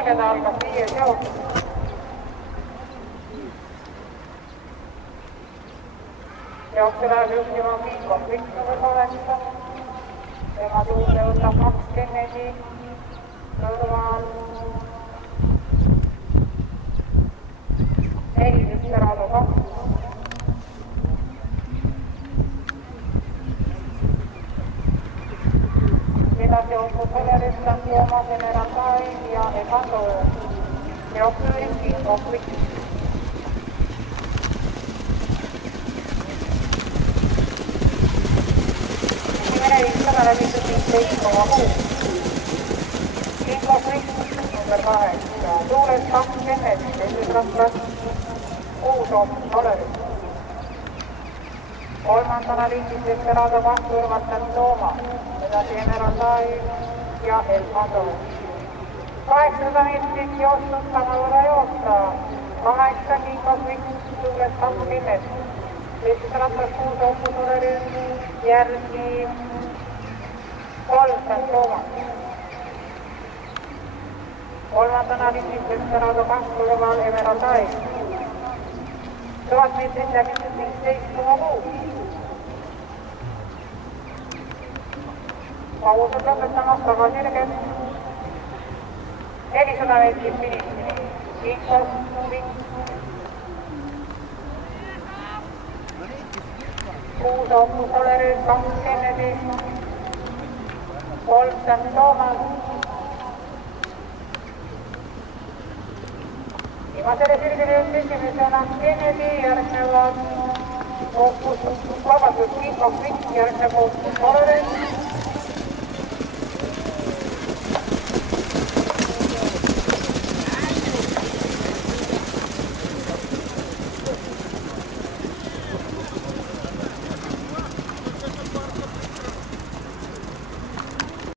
Valgeda algas 5. jook. Jooksu läheb juhtima Mikko Pikk number 8. Tema tuulde võtab Max Kennedy. Kõrval 4 Desperado 2. Edasi jookub Veneristan, Toomas Emerantai ja Evando. Jooksu Mikko Pikk. Esimene läbitud 15,6. Mikko Pikk number 8. Tuules 2 Kennedy, teises rattas 6 Oomus Oleris. Kolmandana liigis Desperado 2 kõrvaltan Toomas. Edasi Emerandai ja Elfando. 800 meetrit joostud sama võrra joosta. 8 Mikko Pikk, tuules 2 Kennedy. Teises rattas 6 Oomus Oleris. Järgi 3 Toomas. Kolmandana liigis Desperado 2 kõrval Emerandai. 1000 meetrit läbitud 15,6. Paus on lõpetamas tagasirged. 400 meetrit finišini. Mikko Pikk. 6 Oomus Oleris, 2 Kennedy. 3 Toomas. Viimasele sirgele jõud esimesena Kennedy, järgnevad Mikko Pikk, järgneb Oomus Oleris.